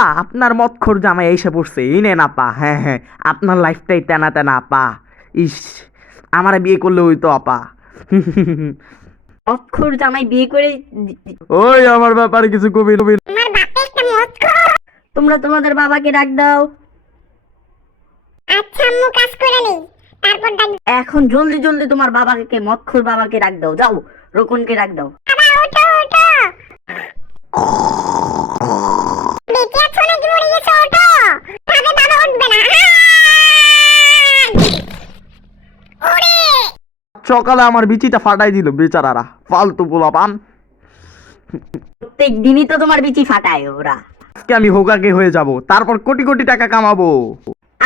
আপা আপনার মদখোর জামাই এসে পড়ছে, এই নেন আপা। হ্যাঁ হ্যাঁ, আপনার লাইফটাই তেনা তেনা আপা। ইস, আমারে বিয়ে করলে হইতো আপা। অক্ষর জামাই বিয়ে করে ওই আমার ব্যাপারে কিছু কবি নবী। তোমরা তোমাদের বাবাকে ডাক দাও। আচ্ছা আম্মু কাজ করে নেই, তারপর ডাক। এখন জলদি জলদি তোমার বাবাকে মক্ষর বাবাকে ডাক দাও, যাও রোকনকে ডাক দাও। বাবা ওঠো ওঠো, বেঁচে আছো নাকি মরে গেছো? ওঠো, তবে বাবা উঠবে না। ওরে সকালে আমার বিচিটা ফাটাই দিল বেচারারা, ফালতু পোলাপান। প্রত্যেক দিনই তো তোমার বিচি ফাটায় ওরা। আজকে আমি হোগাকে হয়ে যাব, তারপর কোটি কোটি টাকা কামাবো।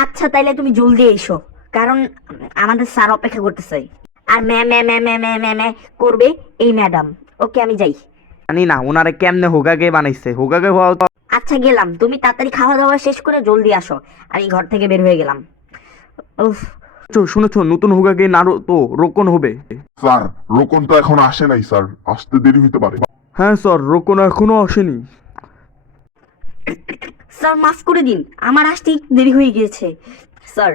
আচ্ছা তাইলে তুমি জলদি এসো, কারণ আমাদের স্যার অপেক্ষা করতেছে। আর ম্যা ম্যা ম্যা ম্যা ম্যা ম্যা ম্যা করবে এই ম্যাডাম। ওকে আমি যাই। জানি না ওনারে কেমনে হোগাকে বানাইছে, হোগাকে হওয়া। আচ্ছা গেলাম, তুমি তাড়াতাড়ি খাওয়া দাওয়া শেষ করে জলদি আসো। আমি ঘর থেকে বের হয়ে গেলাম। উফ, শুনেছো নতুন হোগাকে নারো তো রোকন হবে। স্যার রোকন তো এখন আসে নাই স্যার, আসতে দেরি হতে পারে। হ্যাঁ স্যার, রোকন এখনো আসেনি। স্যার মাফ করে দিন, আমার আসতে একটু দেরি হয়ে গিয়েছে। স্যার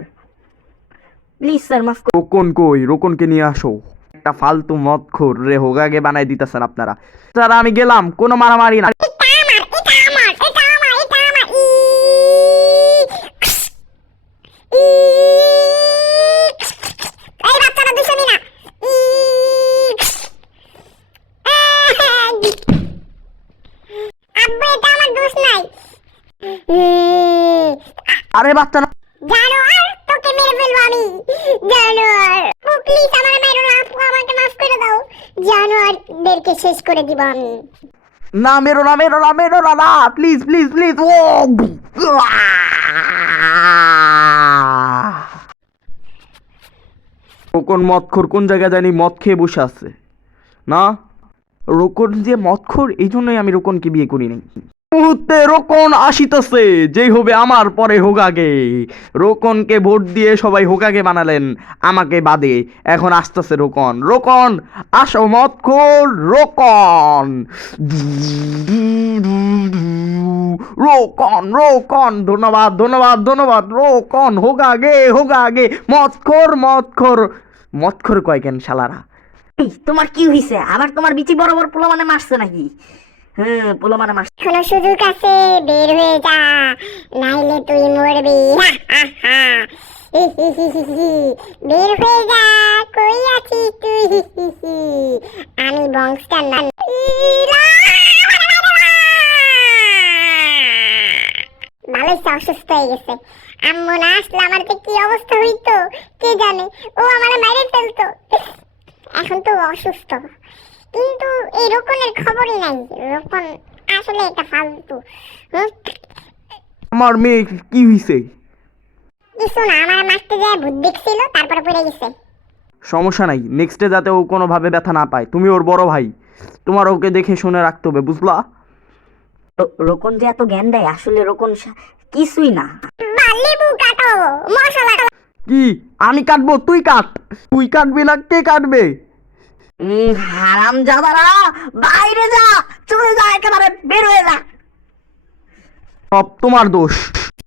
প্লিজ স্যার মাফ করে। রোকন কই? রোকনকে নিয়ে আসো। একটা ফালতু মদখোর রে হোগাকে বানাই দিতেছেন আপনারা। স্যার আমি গেলাম, কোনো মারামারি না। এটা আমার, এটা আমার, এটা আমার, এটা আমার। এই বাচ্চাটা দুশমী না। আব্বু এটা আমার দোষ নাই। আরে বাচ্চা না। জানোয়ার, তোকে মেরে ফেলবো আমি। জানোয়ার, প্লিজ আমার মেরো না আপু, আমাকে মাফ করে দাও। জানোয়ারদেরকে শেষ করে দিব আমি। না মেরো না, মেরো না, মেরো না, না প্লিজ প্লিজ প্লিজ। ও রোকন মদখোর কোন জায়গায় জানি মদ খেয়ে বসে আছে না। রোকন যে মদখোর, এই জন্যই আমি রোকনকে বিয়ে করি নাই। মুহূর্তে রোকন আসিতেছে, যেই হবে আমার পরে হোগাগে। রোকনকে ভোট দিয়ে সবাই হোগাগে বানালেন, আমাকে বাদে। এখন আসতেছে রোকন। রোকন আসো মদখোর, রোকন। রোকন রোকন, ধন্যবাদ ধন্যবাদ ধন্যবাদ। রোকন হোগাগে হোগাগে। মদখোর মদখোর মদখোর কয় কেন শালারা? এই, তোমার কি হইছে? আবার তোমার বিচি বড় বড় পোলা মানে মারছে নাকি? হ্যাঁ পোলা মানে মারছে। এখনো সুযোগ আছে, বের হয়ে যা, নাইলে তুই মরবি। বের হয়ে যা, কই আছিস তুই? আমি বংশটার নাম। ভালোই অসুস্থ হয়ে গেছে। আম্মু না আসলে আমার যে কি অবস্থা হইতো কে জানে। ও আমার মাইরে ফেলতো। এখন তো অসুস্থ, কিন্তু এই রোকনের খবরই নাই। রোকন আসলে এটা ফালতু। আমার মেয়ে কি হইছে? কিছু না, আমার মারতে যায় ভূত দেখছিল, তারপরে পড়ে গেছে। সমস্যা নাই, নেক্সটে যাতে ও কোনোভাবে ব্যথা না পায়। তুমি ওর বড় ভাই, তোমার ওকে দেখে শুনে রাখতে হবে, বুঝলা? রোকন যে এত জ্ঞান দেয়, আসলে রোকন কিছুই না। লেবু কাটো, মশলা কাটো। কি আমি কাটবো? তুই কাট। তুই কাটবি না কে কাটবে? হারাম জাদারা, বাইরে যা, চলে যা, একেবারে বের হয়ে যা। সব তোমার দোষ।